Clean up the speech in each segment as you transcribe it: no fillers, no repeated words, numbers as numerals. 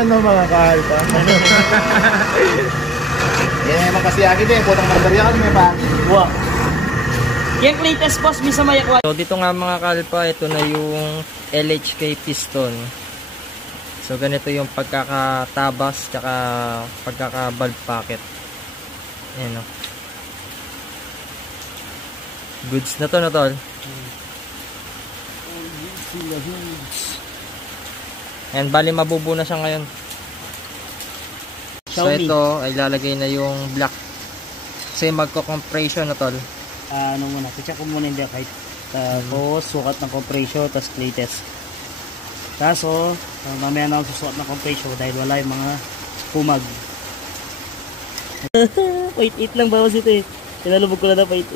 yan no mga kahalpa. Yan naman kasi akin eh, putang mandarya kami may pa. Wow. Yung latest boss, misa may aqua. So dito nga mga kalpa, ito na yung LHK piston. So ganito yung pagkakatabas tsaka pagkaka-valve pocket. Ayan o. Goods na to na tol. Ayan, bali mabubuo na siya ngayon. So ito ay lalagay na yung black. Kasi magko-compression na tol. Ano muna, check ko muna yung deck height. Tapos sukat ng compression, tapos clay test. Kaso, mamaya na ako susukat ng compression dahil wala yung mga pumag. 0.8 lang bawas ito eh. Pinalubog ko na 0.8.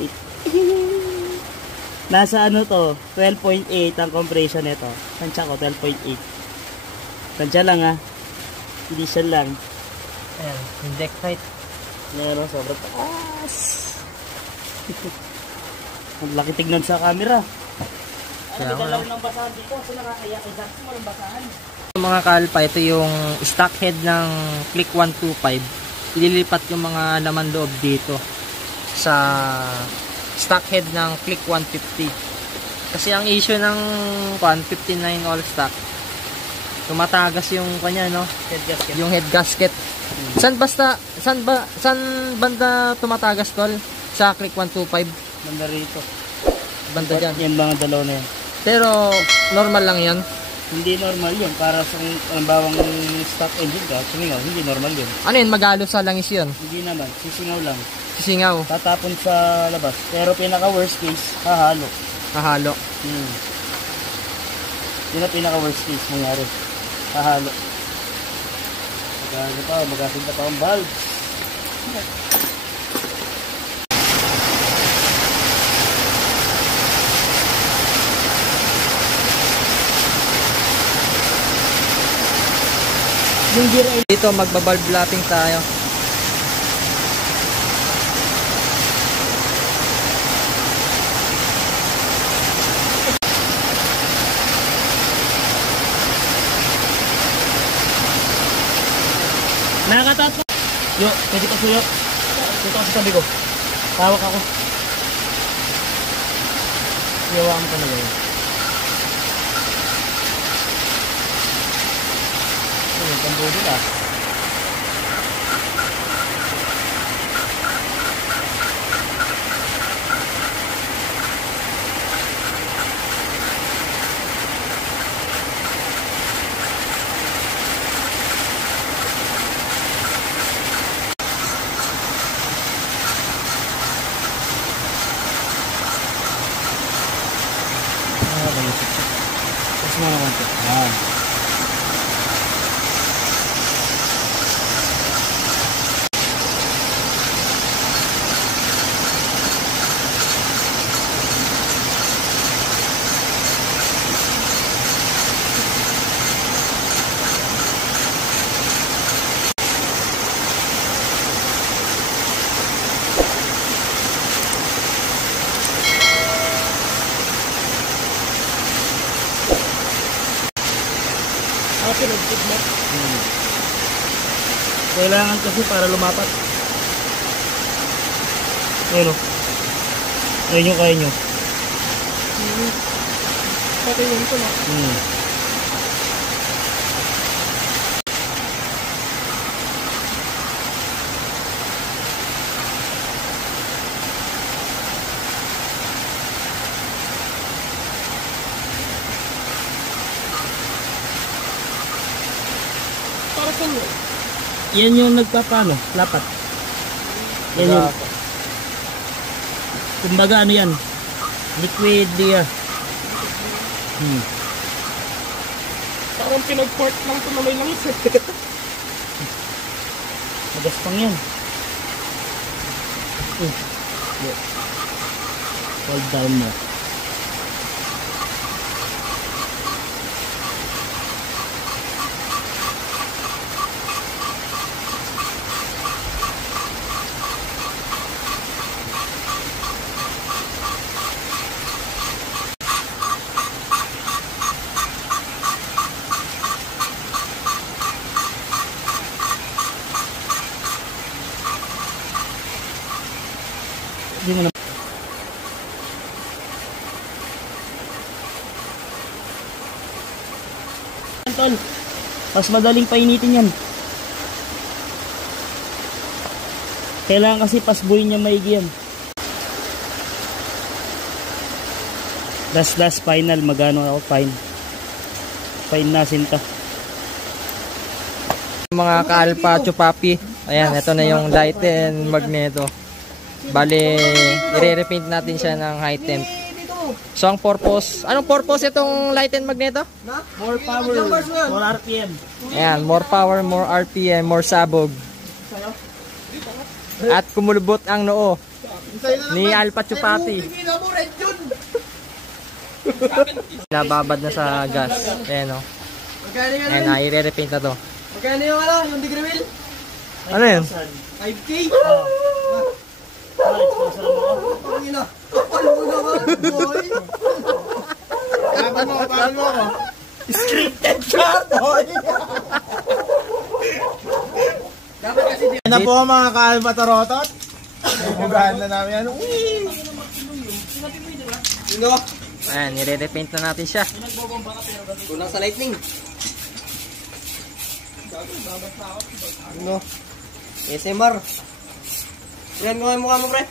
Nasa ano to, 12.8 ang compression nito. Tansya ko, 12.8. Tansya lang ha. Initial lang. Ayan, yung deck height. Meron, sobrang taas. Ang laki tignan sa camera. Ano ba dalaw ng basahan dito? Kasi nakakaya exact mo ng basahan. Mga kalpa, ito yung stock head ng Click 125. Ililipat yung mga laman loob dito sa stock head ng Click 150. Kasi ang issue ng 159 all stock, tumatagas yung kanya no, Head gasket. yung head gasket. Saan banda tumatagas tol? Sa Click 125? Banda rito. Banda dyan. Yan mga dalaw na yan. Pero normal lang yan. Hindi normal yun. Para sa bawang stock engine ka, sumingaw, hindi normal yun. Ano yun? Magalo sa langis yun? Hindi naman, sisingaw lang. Sisingaw. Tatapon sa labas. Pero pinaka worst case, hahalo. Hahalo. Yun ang pinaka worst case nangyari. Hahalo. Magasinta pa ang valve. Yung gear ay dito, magbabalve lapping tayo. Nakakatatlo. Yo, pwede pa suyo. Dito ako sa tabi ko. Tawak ako. Iyawakan ko na yun. Ayun, tambudo na. Tapos mga konti. Kailangan kasi para lumapat. Ayun o. Ayun yung kaya nyo. Patayin ko na. Para sa mo. Yan yung nagpapano, lapat. Yan yung, kumbaga ano yan, liquid dia. Parang pinag-port lang ito na may langis. Magaspang yan. Hold down mo. Hindi mo na. Tol, mas madaling painitin yan. Kailangan kasi pasbuhin niya maigi yan. Last final, magano ako fine. Fine na sinta. Mga ka-alpha chupapi. Ayan, ito na yung light and magneto. Bale, i-repaint natin siya ng high temp. So ang purpose, anong purpose itong light and magneto? More power, more RPM. Ayan, more power, more RPM, more sabog. At kumulubot ang noo ni Alpha Chupapi. Nababad na sa gas. Ayan o. Ayan na, i-repaint na to. Magkano yung yung degree wheel? Ano yun? 5K? Pangina, kapal mo naman, boy. Kapal mo ako. Scripted ka, boy. Dapat kasi di... Ano po mga ka-albatorotot? Bugahan na namin ano. Sino? Ayan, i-repaint na natin siya. Kulang sa lightning. Ano? SMR. Yan mo yung mukha mo, pre.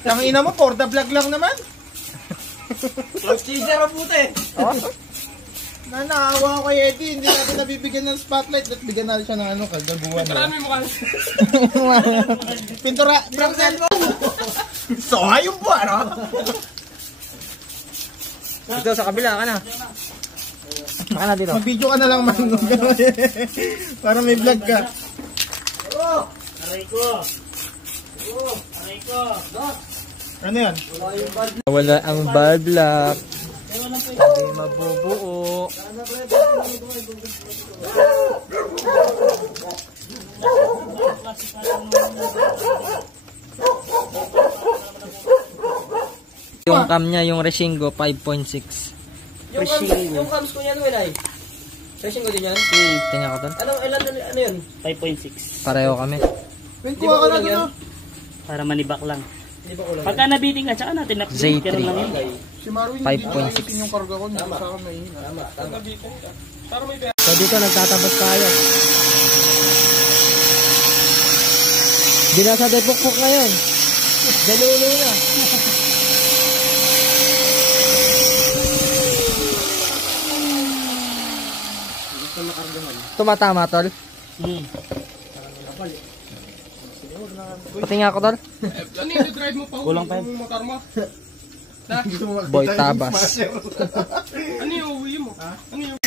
Tangina mo, for the vlog lang naman. Vlog teaser ang puta eh. Naawa ko kay Eddie, hindi natin nabibigyan ng spotlight. At bigyan natin siya ng ano, kagaguhan. Pinturaan mo yung mukha. Pintura, Frankel mo. So, ayun po, ano? Dito sa kabila ka na. Saka na dito. Mag-video ka na lang, man. Para may vlog ka. Aray ko. Aray ko. Ano yan? Wala ang bad luck. Hindi mabubuo. Yung cam niya, yung Reshingo 5.6. Yung cams ko niyan, Wilay. Session ko din yan. Tingnan ko doon. Ano yun? 5.6. Pareho kami. Kuha ka na doon. Para manibak lang. Pagka nabiting ka, tsaka natin Z3. pero lang yun. Si Marwin, 5.6. yung karga ko niya. Sa akin may hina. So dito nagtatabas tayo. Di na sa depokpok ngayon. Dalulo na. Tumatama, tol. Pati nga ako, tol. Ano yung drive mo pa? Kulang pa yun. Yung motor mo? Boy Tabas. Ano yung uwi mo? Ano yung...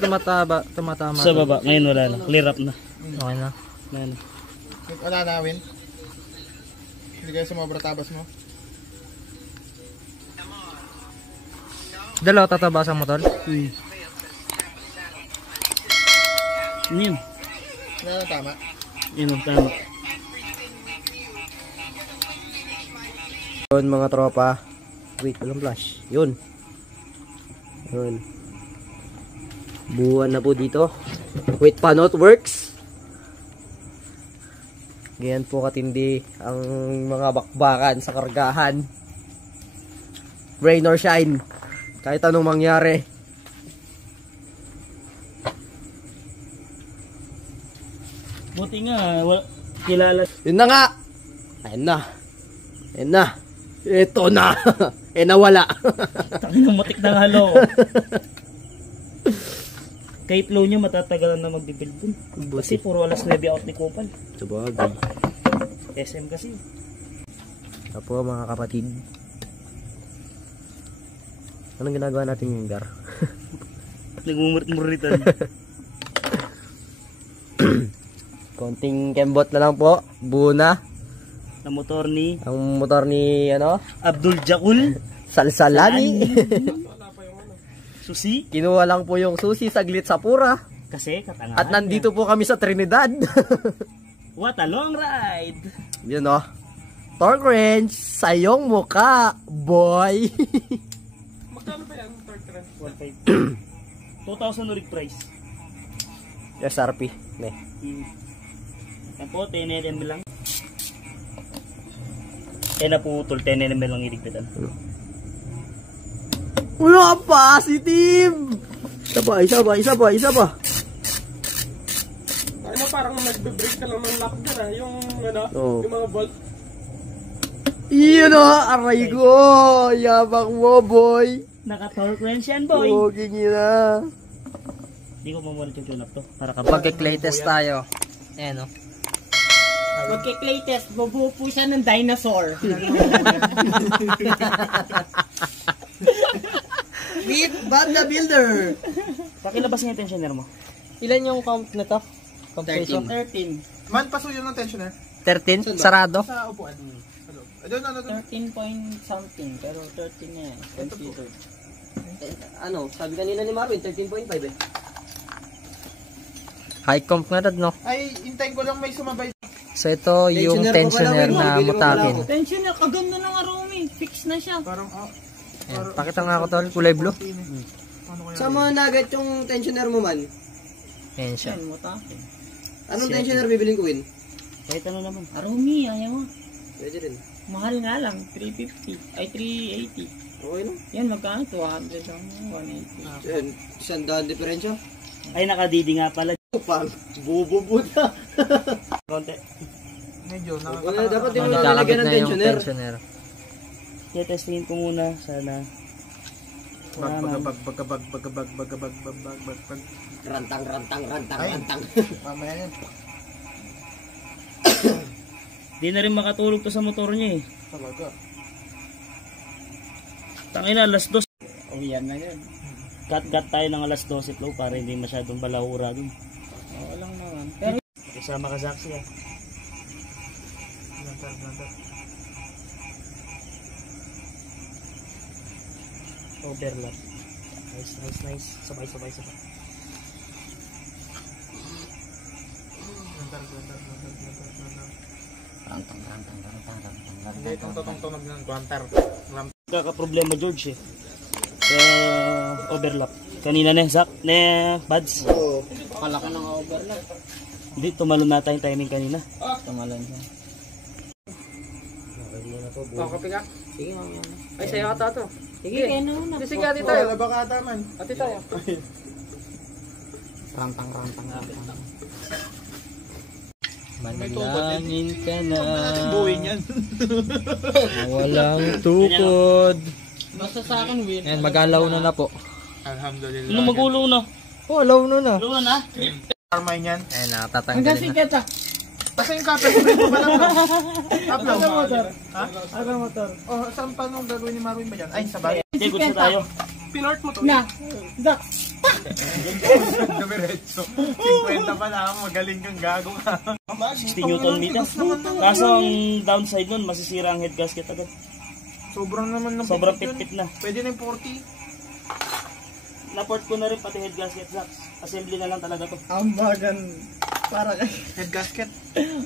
Tumatama. Sa baba, ngayon wala na. Clear up na. Okay na. Ngayon. Wala na, Win. Hindi kayo sumobra tabas mo. Dalaw tatabasan mo, tol. Yun. Wala na tama. Yun ang tama. Yun mga tropa. Wait, walang flash. Yun. Yun. Buwan na po dito. Wait pa, not works. Ganyan po katindi ang mga bakbakan sa kargahan. Rain or shine. Kahit anong mangyari. Buti nga, kilala. Yun na nga. Ayun na. Ayun na. Ito na. Nawala. Tangin ng matik ng halo. Kahit low niya matatagalan na magbibuild dun. Kasi puro alas 9 out ni Kupal. Sabagay. SM kasi. Apo mga kapatid. Anong ginagawa natin yung gar? Nagmumurit-muritan. Konting kembot na lang po. Buna. Na motor ni Ang motor ni Abdul Jakul. Salsalani. Susi. Kinuha lang po yung susi saglit sa pura. Kasi katangahan. At nandito po kami sa Trinidad. What a long ride. Yun Torque wrench sa iyong muka, boy. Magkano ba yan? 1.5. 2,000 ulit price. SRP. Ne. Yan po, 10 nm lang. Na putol, 10 nm lang iligpitan. Wala, positive! Isa pa. Ano, parang nagbe-break ka lang ng lock dyan yung Oo. yung mga bolt. Iyon aray ko! Yabang mo, boy! Naka-torque wrench yan, boy. Huwagin nyo na. Hindi ko mamulit yung tune-up to. Para ka Magka-clay test tayo. Ayan Magki-clay test, bubuo po siya ng dinosaur. Meet Bad the Builder! Pakilabas nga yung tensioner mo. Ilan yung count na to? Compression? 13. Man, paso yun ng tensioner. 13? Sarado? Sa upuan. Doon. 13 point something, pero 13 na yan. Considered. Sabi kanina ni Marvin, 13.5 eh. High comp nga dad, no? Ay, hintayin ko lang may sumabay. So ito yung tensioner na mutakin. Tension na, kaganda ng Arumi. Fix na siya. Parang, Ayan, pakita nga ako tol, kulay blue. Sa mga nugget yung tensioner mo man, Ayan siya. Yan, mutakin. anong tensioner bibiling ko win? Kahit ano naman. Arumi, ayaw mo. Pwede rin. Mahal nga lang, 350. Ay, 380. Okay no? Yan, magkano? 200 lang. 180. Yan, isang daan diferensya. Ay, naka-DD nga pala. Pang, bububuta. Konti. Medyo, Wala, dapat yung Magkakabit lalagyan ng na yung tensioner. tensioner. Kaya testingin ko muna. Sana. Bagabag. Rantang. Ay. Mamaya yan. Di na rin makatulog to sa motor niya eh. Talaga. Tangina, alas 2. Oh, yan na yan. Cut tayo ng alas 12 flow para hindi masyadong balahura dun. Oo lang naman. Pero, Kasama ka saksi ah. Overlap. Nice. Sabay. Hindi itong tunog ng guantar. Kaka-problema George eh. Overlap. Kanina na, Zach, Buds. Oo. palaki ng overlap. Hindi, tumalo na tayong timing kanina. Tumalon siya. Kape ka? Sige, mamaya na. Ay, sa'yo ata to. Sige, kaya na una. Sige, ati tayo. Wala ba kata man? Ati tayo. Rantang. Manalangin ka na. Natin buuin yan. Walang tukod. Basta sa akin, win. Ayan, mag-alaw na po. Alhamdulillah. Ano magulo na? Oh, alaw na. Magulo na? Armay yan. Ayan, Hanggang natatanggalin na. sikat ah. Kasi yung kapit, sabi ko ba lang? Upload. Aga motor. Ha? Aga motor. Oh, saan pa nung gagawin ni Marvin ba yan? Ay, sabay. Hindi, good na tayo. Pinort mo to. Na. Zak. Dumiretso. 50 pa na, magaling kang gago ka. 60 Newton meters. Kaso ang downside nun, masisira ang head gasket agad. Sobrang naman ng Sobrang yun. pit-pit na. Pwede na yung 40. Na-port ko na rin pati head gasket, Zach. Assembly na lang talaga to. Ambagan. Para kay. Head gasket.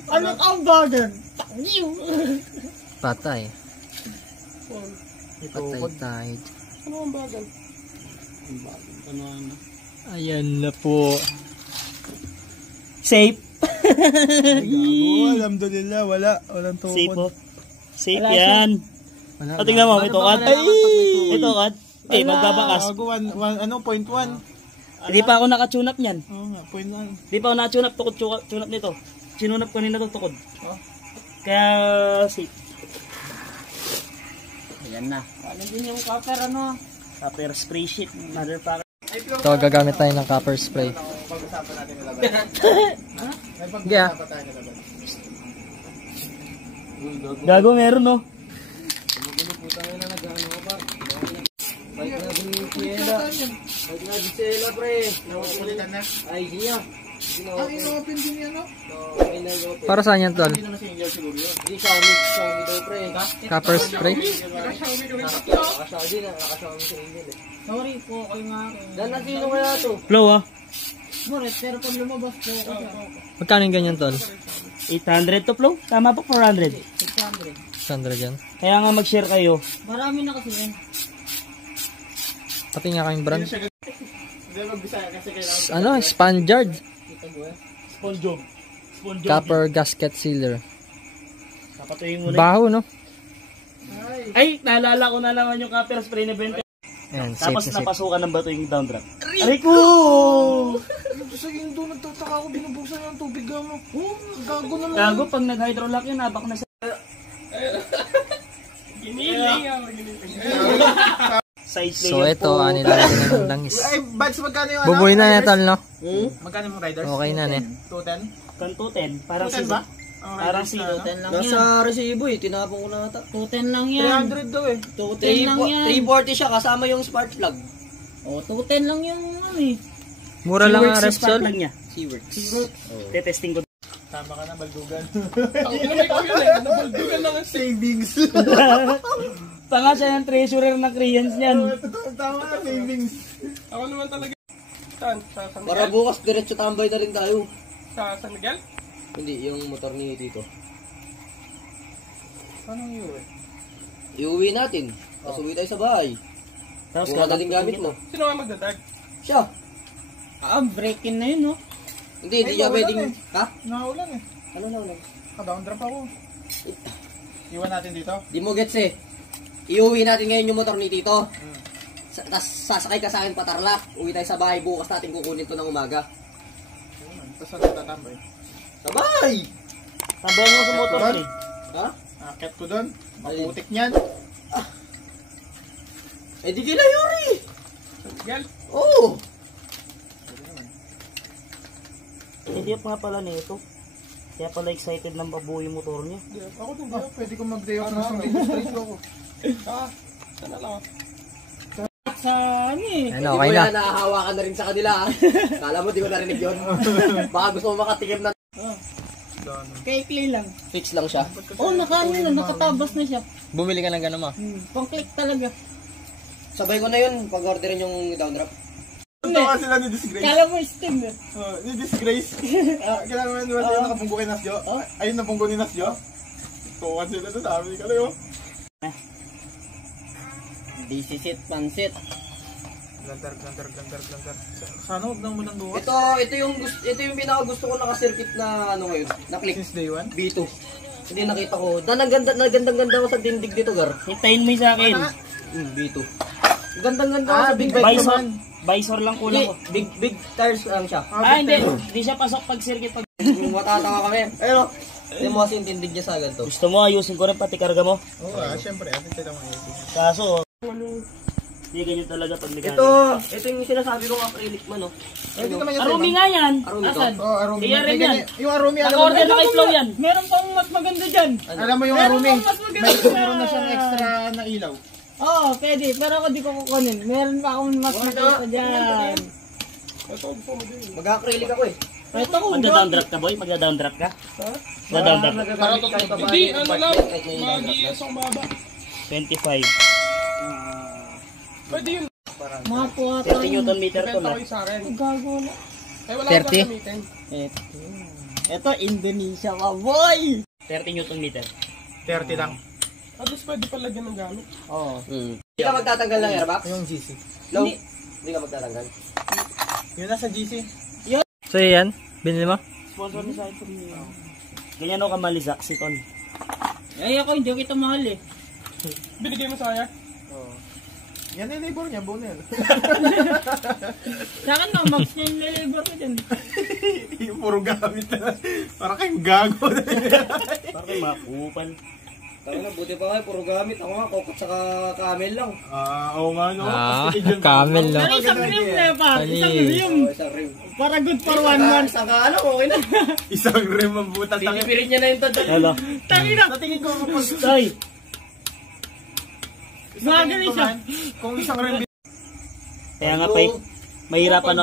Anong ambagan? Tangiw. Patay. Ito, Patay tayo. Ano ang bagal? Ano? Ayan na po. Safe. gago. Alhamdulillah, walang Safe tukod. po. Safe yan. Tingnan mo, may tukad. May tukad. Okay, magbabakas. Bago 0.1. Hindi pa ako naka-tune up niyan. Oo nga, 0.1. Hindi pa ako naka-tune up, tune up nito. Sinunap ko nila tukod. Kaya, ayan na. Ano din yung copper, ano? Copper spray sheet, motherfucker. Ito, gagamit tayo ng copper spray. Pag-usapan natin na laban. May Yeah. pag-usapan tayo na laban. Gago, meron no? Ulitan na. Ang ino-open din yan, no? Para saan yan, tol? Hindi naman si Angel siguro yun. Copper spray? Sorry po, kayo nga akin. Flow ah. Moret, pero pag lumabas po ako siya. Magkano yung ganyan, tol? 800 to flow? Tama po, 400. 600. Sandra dyan. Kaya nga mag-share kayo. Marami na kasi yan. Pati nga kayong brand. Hindi mag-bisaya kasi kailangan. Ano? Spanjard. Sponjob. Sponjob. Copper gasket sealer. Kapatuyin mo na. Baho, no? Ay, naalala ko na naman yung copper spray na 20. Ayan, safe Tapos na safe. napasukan ng bato yung down drop. Aray ko! Sa yung doon, nagtataka ako, binubuksan yung tubig mo. Gago naman. Gago, pag nag-hydrolock yun, abak na siya. Giniling. Side player So, ito, nilalagyan na ng langis. Ay, Bads, magkano yung Bubuhay na yan, tol, no? Magkano yung riders? Okay na, ne? 210? Kan 210. Parang 210 si ba? Parang si 210 lang yan. resibo eh, tinapon ko na ata. 210 lang yan. 300 daw eh. 210 lang yan. 340 siya kasama yung spark plug. Oh, 210 lang yung ano eh. Mura lang ang Seaworks yung Repsol. spark plug niya. Seaworks. Tetesting ko. Tama ka na, baldugan. Ako na may kami yun eh. Nabaldugan lang ang Savings. Tanga siya yung treasurer ng Koreans niyan. Tama ka, savings. Ako naman talaga. Saan? Sa San Para Miguel? bukas diretso tambay na rin tayo. Sa San Miguel? Hindi, yung motor ni Tito. Anong yun? Iuwi natin. Tapos uwi tayo sa bahay. Tapos Kung madaling gamit mo. Sino nga magdadag? Siya. Break-in na yun, no? Hindi, hindi niya Ay, pwedeng... naulan Ha? Naulan eh. Ano na ulan? Down drop ako. Iwan natin dito. Di mo gets eh. Iuwi natin ngayon yung motor ni Tito. Tapos sasakay ka sa akin patarlak. Uwi tayo sa bahay. Bukas natin kukunin to ng umaga. Tapos saan tatambay? Sa bahay! Tambayan mo sa motor Doon? eh. Ha? Akit ko doon. Maputik niyan. Eh di kila Yuri! San Miguel? Oo! Hindi pa nga pala nito. Kaya pala excited ng babuo yung motor niya. Ako din. Pwede ko mag-day off ng isang linggo straight ako. Sana lang. Sa ano eh. Ano, okay na. Nahahawakan na rin sa kanila ha. Kala mo di ko narinig yun. Baka gusto mo makatikim na. Kay lang. Fix lang siya. Oh, nakatabas na siya. Bumili ka ng gano'n mo. Pang-click talaga. Sabay ko na yun pag-orderin yung down drop. Tawa sila ni Disgrace. Kala mo Steam eh. Ni Disgrace. Kailangan mo naman sila nakapunggo kay Nasjo. Ayun napunggo ni Nasjo. Tuwan sila doon. Sabi ni Kalayo. Disisit, pansit. Glantar. Sana huwag nang munang bukas. Ito yung pinaka gusto ko naka-circuit na ano ngayon, na click Since day one. B2. Hindi nakita ko. Nagandang-ganda ko sa dindig dito, gar. Hintayin mo yung sa akin. B2. Gandang-ganda ko sa big bike Visor. naman. Visor lang kulang ko. Big tires lang siya. Hindi. Hindi siya pasok pag circuit pag... Matatawa kami. Pero, hindi mo kasi yung tindig niya sa ganito. Gusto mo ayusin ko rin pati karga mo. Oo syempre. Atin tayo mga isip. Kaso, hindi ganyan talaga pag nagano. Ito yung sinasabi kong acrylic man, no? Pwede naman yung Arumi nga yan. Arumi to. Oo, Arumi. Iya rin yan. Yung Arumi, alam mo Naka-order na kay Flow yan. Meron pang mas maganda dyan. Alam mo yung Meron Arumi. pang mas maganda Meron na siyang extra na ilaw. Oo, pwede. Pero ako di ko kukunin. Meron pa akong mas maganda dyan. Ito, gusto mo din. Mag-acrylic ako eh. Ito ko, Magda-down drop ka boy? Magda-down drop ka? Magda-down drop. Hindi, ano lang. Mag-iis ang baba. 25. Pwede yun. mga puwata. 30 Newton meter to Benta na. ko yung sa akin. Gago na. Eh, wala 30? akong gagamitin. Ito, Indonesia ka, boy! 30 Newton meter. 30 lang. At least pwede pa lagyan ng gamit. Oo. Hindi ka magtatanggal ng airbox? Yung GC. Low? Hindi ka magtatanggal. Yun nasa GC. So, yan. Binili mo? Sponsor ni sa ito. Ganyan o kamalisa si Ton. Ay, ako hindi kita mahal eh. Binigay mo sa kanya? Yan yung labor niya, buo na yan. Sa akin na, max niya yung labor ko dyan. Puro gamit na. Parang kayong gago. Parang kayo makupal. Tama na, buti pa kayo, puro gamit. Ako nga, kokot sa camel lang. Oo nga, no? Camel lang. Pero isang rim na pa. Isang rim. Isang rim. Para good for 1 month. Isang ano, okay na. Isang rim ang butas. Tinipirin niya na yung tanda. Hello. Tangina. Natingin ko kapag Ay! Gumagano siya. kung isang rim Kaya nga pa, mahirapan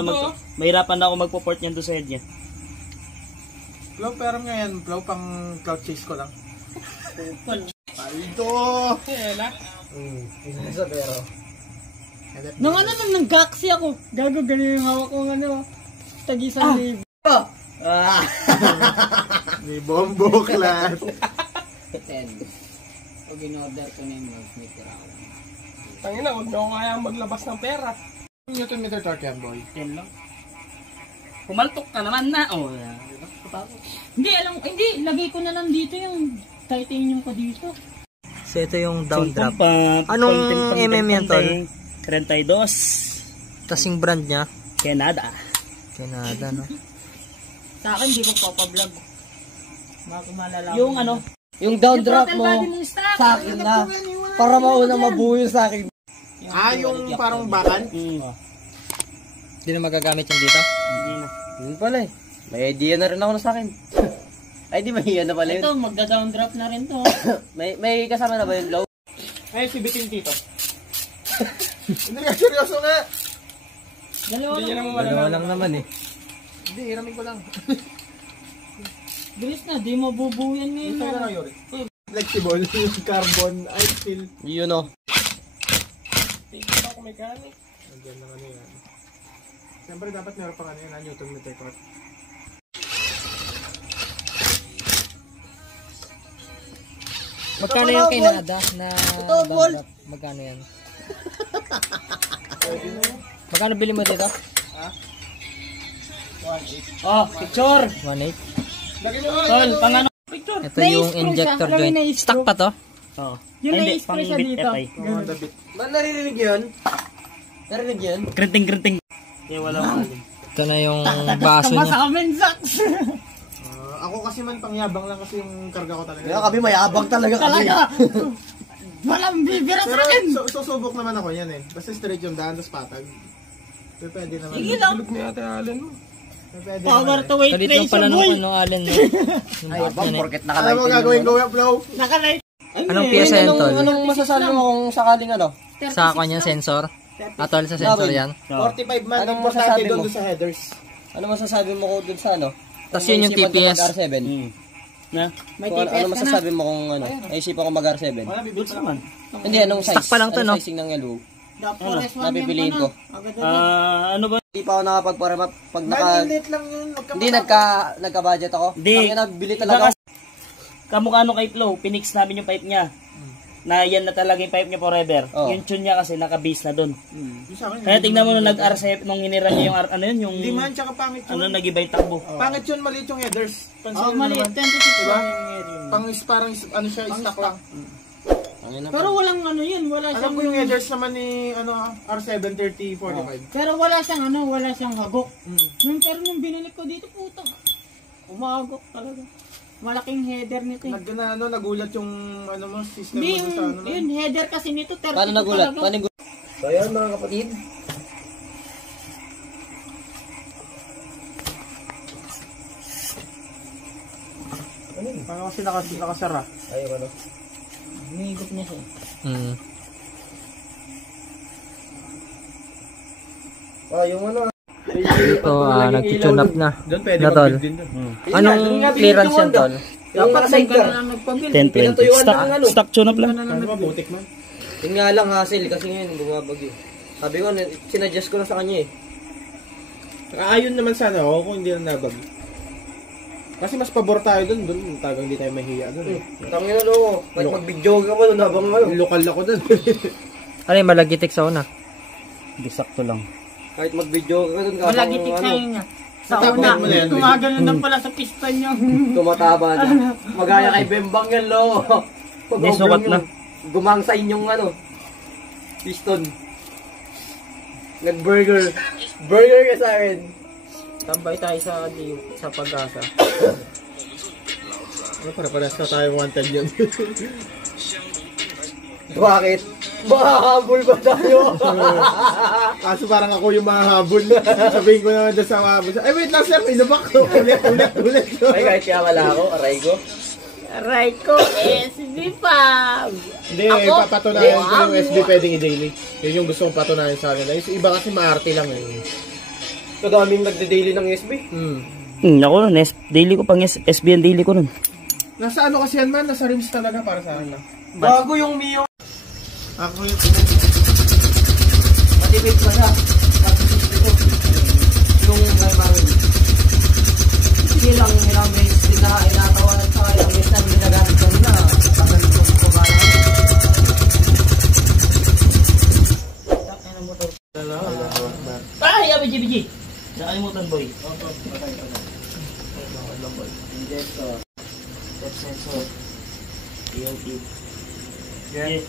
na ako magpo-port niyan doon sa head niya. Plow, pero nga yan. Plow pang cloud chase ko lang. Paldo! Kela. Isa pero. Nung ano, nung gaksi ako. Gago, ganun yung hawak kong ano. Tag-isang libo. May bombo class. 10. Pag in-order ko na yung mag-meter ako. Tangina, huwag niyo ako kayang maglabas ng pera. Newton meter torque yan, boy. 10 lang. Pumaltok ka naman na. Oh, Hindi, hindi. Lagay ko na lang dito yung titanium ko dito. So ito yung down drop. Pump. Anong yan, tol? 32. Kasing brand niya. Canada. Canada, no? Sa akin, di ko papablog. Baka malalaman. Yung ano? Yung down drop mo sa akin na. Para maunang mabuyo sa akin. Yung parang bakan? Hindi na magagamit yung dito? Hindi na. Yun pala eh. May idea na rin ako na sa akin. Ay, di mahiya na pala yun. Ito, magda-down drop na rin to. may kasama na ba yung blow? Ay, si Bitin Tito. Hindi nga, seryoso nga. Dalawa lang naman eh. Hindi, hiramin ko lang. Bilis na, di mabubuyan ngayon. Ito na Yuri. Flexible, carbon, ice steel. Yun o. Tingin ako mechanic. Nandiyan lang ano yan. Siyempre dapat meron pang ano yan, Newton meter torque. Magkano yung Canada na down drop? Magkano yan? Magkano bili mo dito? Oh, picture. 1.8. Tol, pang ano? Ito yung injector joint. Stock pa to? Oh. Yun Hindi, na-spray siya pang dito. FI. Ba naririnig yun? Narinig yun? Krinting. Hindi, wala akong alim. Ito na yung baso Tama niya. sa amin, Zax. Ako kasi man pangyabang lang kasi yung karga ko talaga. Kaya kami mayabang talaga kasi. Talaga. Walang bibira sa Pero akin. susubok naman ako yan eh. Basta straight yung daan, tapos patag. Pero pwede naman. Sige lang. Tulog niya ate Allen mo. Pero pwede Power naman to weight Kalit lang ratio, pala boy. nung Allen. No? Ay, abang, porket eh. Alam mo nakalighting gagawin yun. ko yung flow? Nakalight. Anong pyesa yan, tol? Anong masasabi mo kung sakaling ano? Sa kanya sensor? Tol, sa sensor yan. 45 man. Anong Importante masasabi doon mo? sa headers. Ano masasabi mo ko dun sa ano? Tapos yun yung TPS. Mag-R7. Na? May Kung TPS ano ka na. masasabi mo kung ano? Naisipan ko mag-R7. Wala, bibili pa naman. Hindi, anong size? Stock pa lang to, Anong no? sizing ng yellow? Forest one Napipiliin yan ko. na. Agad-agad. Ano ba? Hindi pa ako nakapagparama pag Malilit lang yun. Hindi nagka-budget ako. Hindi. Ang nabili talaga ako. Kamukha nung kay Flo, pinix namin yung pipe niya. Na yan na talaga yung pipe niya forever. Oh. Yung tune niya kasi naka-base na doon. Yung sa akin, Kaya tingnan mo nung nag-RCF, nung hinira niya yung ano yun, yung Hindi man, tsaka pangit yun. ano nag-iba yung takbo. Pangit yun, maliit yung headers. Pansin Oh, mo maliit. naman. 10 to 6 Diba? lang yung area. Parang ano siya, stock lang. Pero walang ano yun, wala Alam siyang... ko yung headers naman ni R73045. Pero wala siyang ano, wala siyang hagok. Mm. Pero nung binili ko dito, puta. Umagok talaga. Malaking header nito eh. Nagulat yung ano mo, system Hindi, mo sa ano. yun, header kasi nito, 32 Paano nagulat? talaga. Paano nagulat? So yun mga kapatid. Paano kasi nakasara? Ayun ano. Umigop na siya. Hmm. Yung ano. Ito, nag-tune up na. Doon pwede Na, tol. mag-build din doon. Anong clearance yan, tol? Dapat Saan ka na lang nagpabil? 1020. Stock tune up lang. Ano ba, butik man? Yun nga lang hassle kasi ngayon bumabagyo. Sabi ko, sinadjust ko na sa kanya eh. Ayon naman sana ako kung hindi na nabag. Kasi mas pabor tayo doon tagang hindi tayo mahiya doon. Tangin na no, kahit mag-video ka pa doon habang ano. Lokal ako doon. Ano yung malagitik sa una? Hindi sakto lang. Kahit mag-video ka doon Wala gitik sa niya. Sa Tapos una, mo na yan, tumagano na pala sa piston niya. tumataba na. Magaya kay Bembang yan lo. Hindi, sukat na. gumang sa inyong piston. Nag-burger. Burger ka sa akin. Tambay tayo sa pag-asa. Para-paras na tayo wanted yun. Bakit? Mahahabol ba tayo? Kaso parang ako yung mahahabol. Sabihin ko naman doon sa mahabol. Ay, wait lang sir, inubak ko. Ulit. Ay, kahit kaya wala ako, aray ko. Aray ko, SB5! Hindi, papatunayan ko yung SB pwedeng i-daily. Yun yung gusto kong patunayan sa kanila. Yung iba kasi maarte lang eh. Kadaming nagde-daily ng SB. Ako nun, daily ko pang SB ang daily ko nun. Nasa ano kasi yan man, nasa rims talaga para sa akin lang. Bago yung Mio. Ako yung Matipid pa siya. Yung maraming. Sige lang, may inatawanan sa kaya. Minsan ginagamit ko na. Tagal ko ba na. Ay, BG. Nakalimutan, boy. Injector. Step sensor. ELT. Yeah.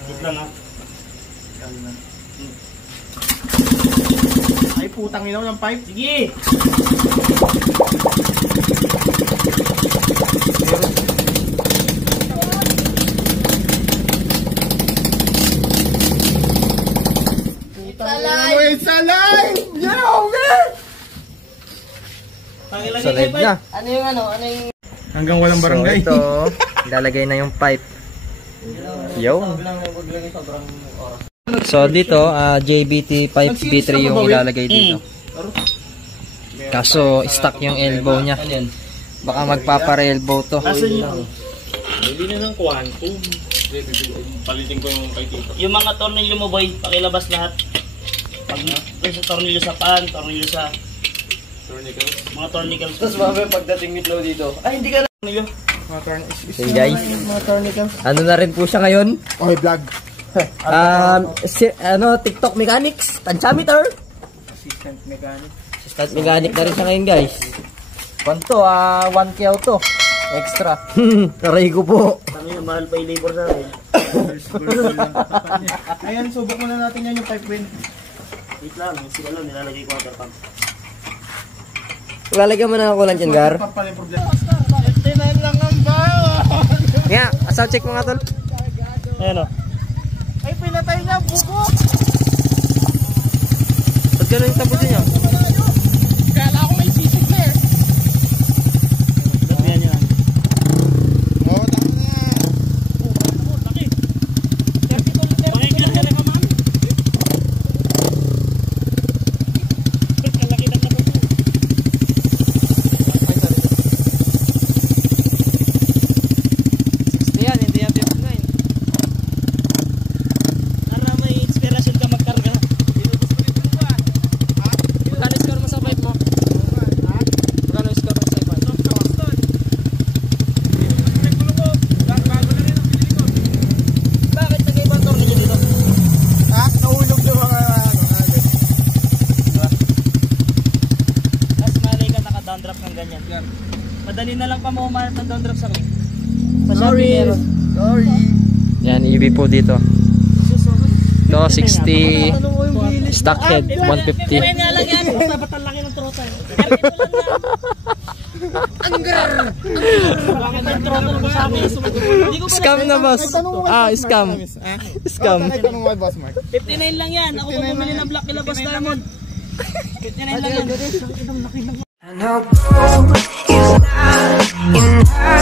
Hit lang, ha? ay putang ina ng pipe. Sige! It's alive! Yo, man! Solid na. Ano yung Hanggang walang So barangay. ito, lalagay na yung pipe. Yo. So dito, JBT pipe B3 yung ilalagay dito. Kaso stuck yung elbow niya. Baka magpapare-elbow to. Bili na ng quantum. Palitin ko yung kay Tito. Yung mga tornilyo mo, boy, pakilabas lahat. Pag sa tornilyo sa pan, tornilyo sa mga tornicles. Tapos mamaya pagdating ni Flo dito, ay hindi ka na Tornilyo. Okay guys, ano na rin po siya ngayon? Okay, vlog. TikTok mechanics, tansyameter. Assistant mechanic na rin siya ngayon guys. Kwanto, 1K auto. Extra. Aray ko po. Kami yung mahal pa yung labor sa akin. Ayan, subok muna natin yan yung pipe wind. Wait lang, yung sila lang nilalagay ko water pump. Lalagyan mo na ng kulang dyan, Gar. Pala yung problema. 59 lang ang bawon! Nga, asaw check mo nga tol. Ayan o. Ay, pinatay na, buko! Ba't gano'n yung tabutin niya? Kala ko may sisig na eh. Ba't yan yan? Oo, tama na yan. Pakinggan ka na ka, ma'am. Kalaki na ka po. Yan, hindi yan 59. Para may inspirasyon ka magkarga. Magkano score mo sa pipe mo? Magkano score mo sa pipe? Bakit nag-iba ang tornilyo dito? Ha? Nahulog na mga Tapos malay ka naka-down drop ng ganyan. Madali na lang pa mahumanap ng down drop sa akin. Sa Shopee meron. Yan, EV po dito. Ito, 60 stock head, 150. Kaya nga lang yan. Basta ba't ang laki ng trota? Bakit ang trota mo sa amin? Hindi ko pala. Scam na boss. Scam. Scam. tanong mo, Boss Mark. 59 lang yan. Ako pa bumili ng Black Ilabas Diamond. 59 lang yan. And I'll go, you're not